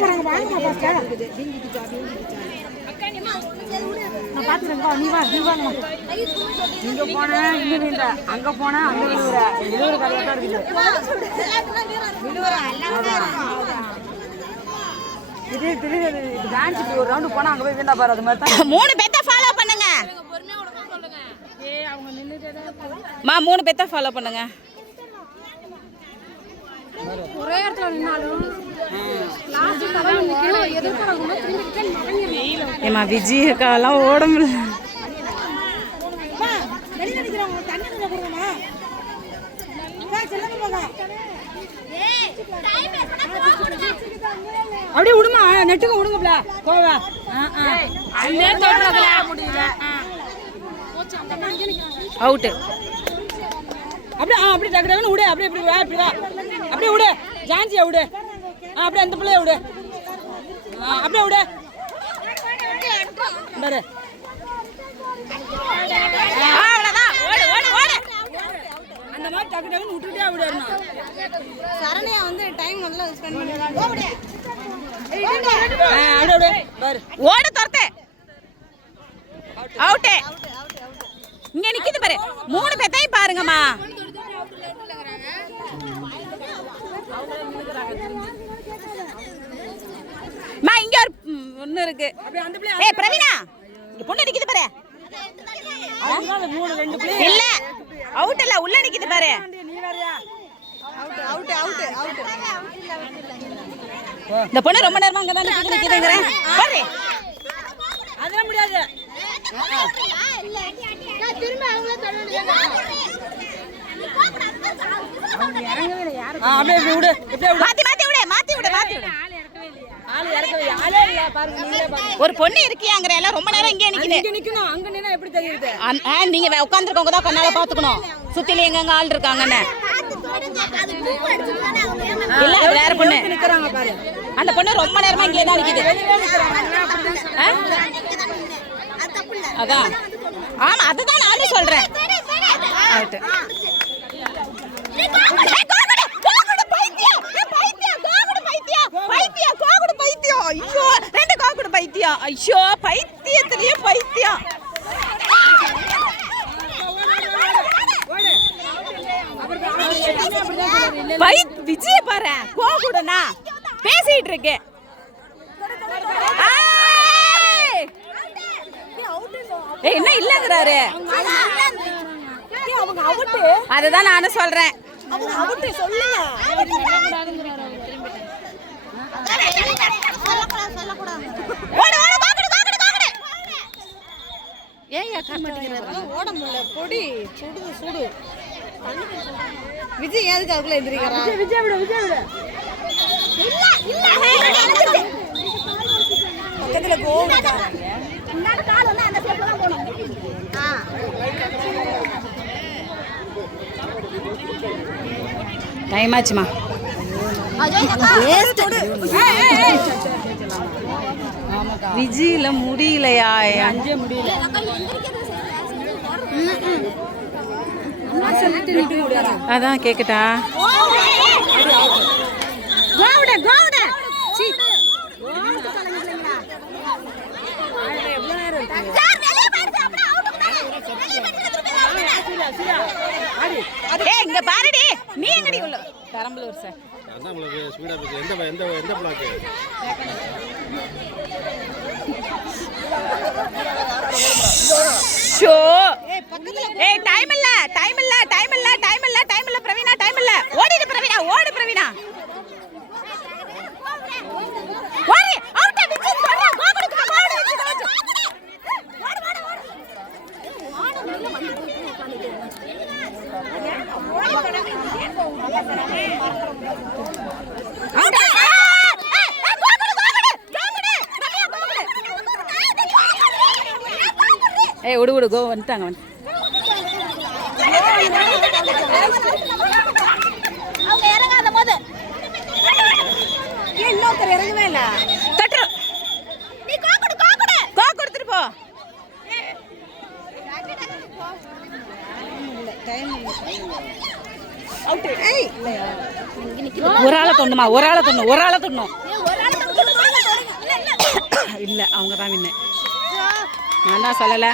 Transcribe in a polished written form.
போறாங்க வாங்க பாஸ்டா நான் பாத்துறேன் நீ வா இங்க போனா இங்க நின்ற அங்க போனா அங்க விழுவுற கதையா தான் இருக்குது இது தெரியுது டான்ஸ் இப்படி ஒரு ரவுண்ட் போனா அங்க போய் விழுந்தா பாரு அது மாதிரி தான் 3 பேத்த ஃபாலோ பண்ணுங்க ஏய் அவங்க நின்னுட்டே மா 3 பேத்த ஃபாலோ பண்ணுங்க ஒரே இடத்துல நின்னாலும் லாஸ்ட் கலர் நிக்கணும் எதிர்க்கறவங்க திரும்பி மறங்கிரணும் ஏமா விஜயக்காலாம் ஓட முடியல வா வெளிய நிக்கறவங்க தண்ணி கொஞ்சம் கொடுங்கமா வா செல்ல போங்க ஏய் டைம் அப்படியே விடுமா நெட்டுக்கு விடுங்கப்ல போவா அண்ணே தொடுறதுல முடியல போச்சு அந்த அங்க நிக்கறாங்க அவுட் அப்படியே அப்படியே டக்கு டக்குன்னு விடு அப்படியே இப்படி வா இப்படி வா அப்படியே விடு ஜான்சியா விடு அப்படியே அந்த பிள்ளைய விடு அப்படியே விடு பாரு அவ்வளவுதான் ஓடு ஓடு ஓடு அந்த மாதிரி டக்கு டக்குன்னு விட்டுட்டே விடணும் சரணியா வந்து டைம் நல்லா ஸ்பெண்ட் பண்ணி அப்படியே விடு பாரு ஓடு தரதே அவுட் இங்க நிக்குது பாரு 3 பேத்தையும் பாருங்கம்மா மா இங்க ஒரு ஒண்ணு இருக்கு அப்படியே அந்த பிள்ளை ஏய் பிரவீனா இங்க பொண்ணு நிக்குது பாரு அதுதான் மூணு ரெண்டு பிள்ளை இல்ல அவுட் இல்ல உள்ள நிக்குது பாரு நீ வேறயா அவுட் அவுட் அவுட் இந்த பொண்ணு ரொம்ப நேரமா அங்க தான் நிக்குதுங்கறேன் பாரு அதெல்லாம் முடியாது நான் திரும்ப அவங்கள தொடர்ந்து அப்படியே இப்படி விடு இப்படியே விடு மாத்தி விடு ஆளு இறக்கவே ஆளே இல்ல பாருங்க நீங்களே பாருங்க ஒரு பொண்ணு இருக்கியாங்கற எல்லாம் ரொம்ப நேரம் இங்கே நிக்குது இங்க நிக்கணும் அங்க நின்னா எப்படி தெரியுது நீங்க உட்கார்ந்திருக்கவங்க தான் கண்ணால பாத்துக்கணும் சுத்தில எங்க ஆள் இருக்காங்கன்னு இல்ல அது வேற பொண்ணு நிக்கறாங்க பாரு அந்த பொண்ணு ரொம்ப நேரமா இங்கே தான் நிக்குது அதான் ஆமா அதுதான் நானும் சொல்றேன் அவுட் ஐயோ 2 காக்குடு பைத்தியம் ஐயோ பைத்தியத்திலேயே பைத்தியம் விஜய பாரு கோகுடனா பேசிட்டு இருக்கு என்ன இல்லங்கறாரு அவங்க அவுட் அதுதான் நானும் சொல்றேன் அவங்க அவுட் சொல்லுங்க சொல்லக்கூடாது ஓடு ஓடு காக்குடு காக்குடு காக்குடு ஏய்யா காட்ட மாட்டேங்கறாரு ஓட முடியல பொடி சுடுது சுடு விஜய் எதுக்கு அதுக்குள்ள எந்திரிக்கறா விஜய் விடு இல்ல பக்கத்துல கோவம் முன்னாடி கால் வந்து அந்த ஸ்டெப்ல தான் போணும் டைம் ஆச்சுமா விஜயில முடியலையா அஞ்சே முடியல அதான் கேக்கட்டா கோவுட கோவுட சீ ஏய் இங்க பாருடி நீ எங்கடி உள்ள பெரம்பலூர் சார் அதான் உங்களுக்கு ஸ்பீடா பேசு எந்த பிளாக் ஷோ ஏய் டைம் இல்ல பிரவீனா டைம் இல்ல ஓடிடு பிரவீனா ஓடு பிரவீனா ஓடி அவுட் விஜி சொல்றா கோகுடுக்கு கோகுடு வெச்சு ஓடு ஏய் விடு கோ வந்துட்டாங்க வந்து அவங்க இறங்காத போது இன்னொருத்தர் இறங்கவே இல்ல தட்டு நீ கோகுடு கோ கொடுத்துட்டு போ டைம் ஒரு ஆளை தொண்ணுமா ஒரு ஆளை தொண்ணும் இல்லை அவங்க தான் வின்னு. நான் தான் சொல்லலை.